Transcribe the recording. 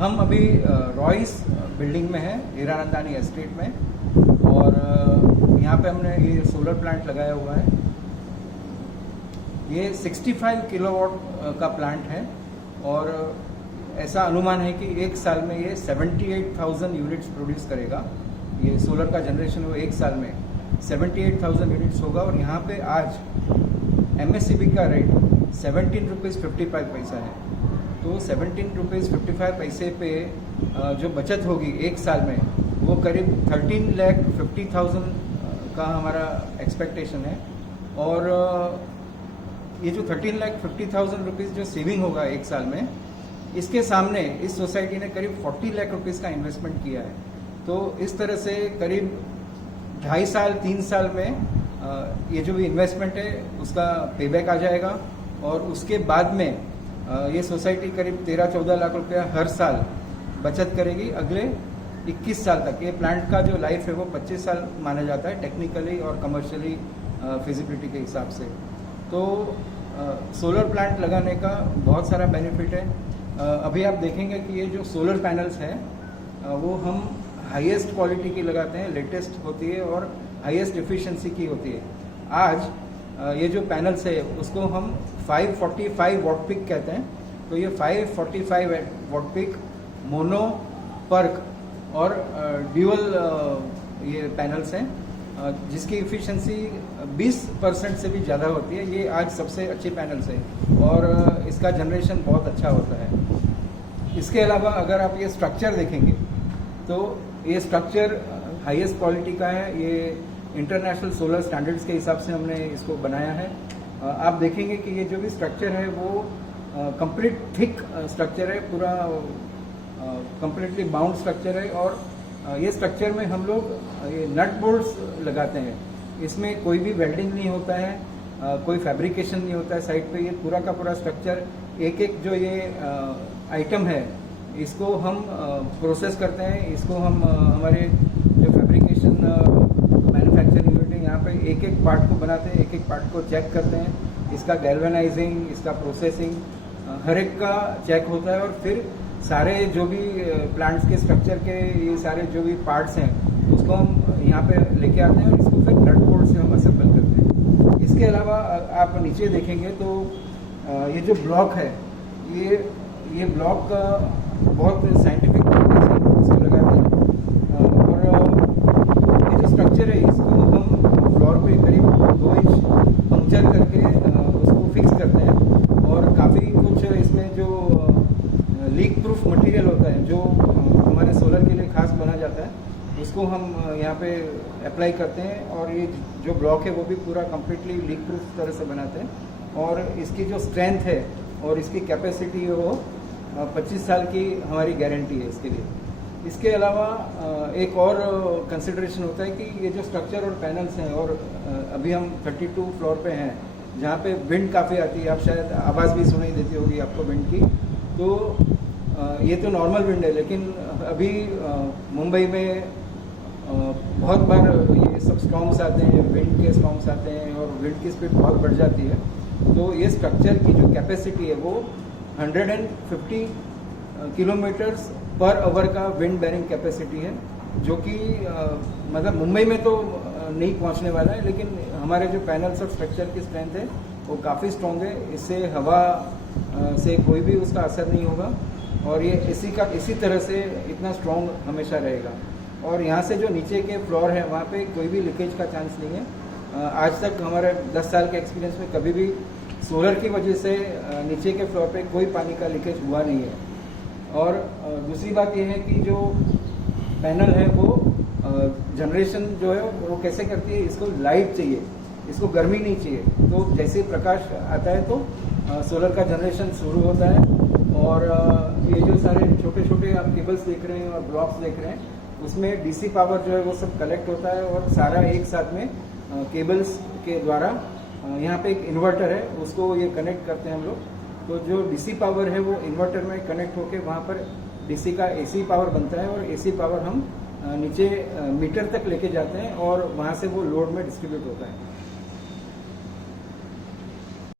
हम अभी Royce building में हैं, हीरानंदानी एस्टेट में, और यहाँ पे हमने ये सोलर प्लांट लगाया हुआ है। ये 65 किलोवाट का प्लांट है और ऐसा अनुमान है कि एक साल में ये 78,000 यूनिट्स प्रोड्यूस करेगा। ये सोलर का जनरेशन वो एक साल में 78,000 यूनिट्स होगा। और यहाँ पे आज MSCB का रेट 17 रुपीज़ 55 पैसा है। तो 17 रुपीज़ 55 पैसे पे जो बचत होगी एक साल में वो करीब 13,50,000 का हमारा एक्सपेक्टेशन है। और ये जो 13,50,000 रुपीज़ जो सेविंग होगा एक साल में, इसके सामने इस सोसाइटी ने करीब 40 लाख रुपीज़ का इन्वेस्टमेंट किया है। तो इस तरह से करीब 2.5 साल 3 साल में ये जो भी इन्वेस्टमेंट है उसका पेबैक आ जाएगा। और उसके बाद में ये सोसाइटी करीब 13-14 लाख रुपया हर साल बचत करेगी अगले 21 साल तक। ये प्लांट का जो लाइफ है वो 25 साल माना जाता है टेक्निकली और कमर्शियली फिजिबिलिटी के हिसाब से। तो सोलर प्लांट लगाने का बहुत सारा बेनिफिट है। अभी आप देखेंगे कि ये जो सोलर पैनल्स हैं वो हम हाईएस्ट क्वालिटी की लगाते हैं, लेटेस्ट होती है और हाईएस्ट एफिशिएंसी की होती है। आज ये जो पैनल्स है उसको हम 545 वॉट पिक कहते हैं। तो ये 545 वॉट पिक मोनो, पर्क और ड्यूअल ये पैनल्स हैं, जिसकी एफिशिएंसी 20% से भी ज़्यादा होती है। ये आज सबसे अच्छे पैनल्स है और इसका जनरेशन बहुत अच्छा होता है। इसके अलावा अगर आप ये स्ट्रक्चर देखेंगे तो ये स्ट्रक्चर हाईएस्ट क्वालिटी का है। ये इंटरनेशनल सोलर स्टैंडर्ड्स के हिसाब से हमने इसको बनाया है। आप देखेंगे कि ये जो भी स्ट्रक्चर है वो कंप्लीट थिक स्ट्रक्चर है, पूरा कंप्लीटली बाउंड स्ट्रक्चर है। और ये स्ट्रक्चर में हम लोग ये नट बोल्ट्स लगाते हैं। इसमें कोई भी वेल्डिंग नहीं होता है, कोई फैब्रिकेशन नहीं होता है साइड पे। ये पूरा का पूरा स्ट्रक्चर एक एक जो ये आइटम है इसको हम प्रोसेस करते हैं। इसको हम हमारे जो फैब्रिकेशन मैन्युफैक्चरिंग यूनिट है यहाँ पे एक एक पार्ट को बनाते हैं, एक एक पार्ट को चेक करते हैं। इसका गैल्वेनाइजिंग, इसका प्रोसेसिंग हर एक का चेक होता है। और फिर सारे जो भी प्लांट्स के स्ट्रक्चर के ये सारे जो भी पार्ट्स हैं उसको हम यहाँ पे लेके आते हैं और इसको फिर नट बोल्ट से हम असेंबल करते हैं। इसके अलावा आप नीचे देखेंगे तो ये जो ब्लॉक है ये ब्लॉक बहुत साइंटिफिक तरीके से हम इसको लगाते हैं। और ये जो स्ट्रक्चर है इसको हम फ्लोर पे करीब 2 इंच पंक्चर करके उसको फिक्स करते हैं। और काफ़ी कुछ इसमें जो लीक प्रूफ मटेरियल होता है जो हमारे सोलर के लिए खास बना जाता है उसको हम यहाँ पे अप्लाई करते हैं। और ये जो ब्लॉक है वो भी पूरा कम्प्लीटली लीक प्रूफ तरह से बनाते हैं। और इसकी जो स्ट्रेंथ है और इसकी कैपेसिटी है वो 25 साल की हमारी गारंटी है इसके लिए। इसके अलावा एक और कंसिडरेशन होता है कि ये जो स्ट्रक्चर और पैनल्स हैं, और अभी हम 32 फ्लोर पे हैं जहाँ पे विंड काफ़ी आती है। आप शायद आवाज़ भी सुनाई देती होगी आपको विंड की। तो ये तो नॉर्मल विंड है, लेकिन अभी मुंबई में बहुत बार ये सब स्टॉर्म्स आते हैं, विंड के स्टॉर्म्स आते हैं और विंड की स्पीड बहुत बढ़ जाती है। तो ये स्ट्रक्चर की जो कैपेसिटी है वो 150 किलोमीटर्स पर आवर का विंड बेरिंग कैपेसिटी है, जो कि मतलब मुंबई में तो नहीं पहुंचने वाला है, लेकिन हमारे जो पैनल्स और स्ट्रक्चर की स्ट्रेंथ है वो काफ़ी स्ट्रॉन्ग है। इससे हवा से कोई भी उसका असर नहीं होगा और ये इसी तरह से इतना स्ट्रॉन्ग हमेशा रहेगा। और यहाँ से जो नीचे के फ्लोर है वहाँ पे कोई भी लीकेज का चांस नहीं है। आज तक हमारे 10 साल के एक्सपीरियंस में कभी भी सोलर की वजह से नीचे के फ्लोर पे कोई पानी का लीकेज हुआ नहीं है। और दूसरी बात यह है कि जो पैनल है वो जनरेशन जो है वो कैसे करती है, इसको लाइट चाहिए, इसको गर्मी नहीं चाहिए। तो जैसे प्रकाश आता है तो सोलर का जनरेशन शुरू होता है। और ये जो सारे छोटे छोटे आप केबल्स देख रहे हैं और ब्लॉक्स देख रहे हैं उसमें डीसी पावर जो है वो सब कलेक्ट होता है और सारा एक साथ में केबल्स के द्वारा यहाँ पे एक इन्वर्टर है उसको ये कनेक्ट करते हैं हम लोग। तो जो डीसी पावर है वो इन्वर्टर में कनेक्ट होके वहाँ पर डीसी का एसी पावर बनता है और एसी पावर हम नीचे मीटर तक लेके जाते हैं और वहाँ से वो लोड में डिस्ट्रीब्यूट होता है।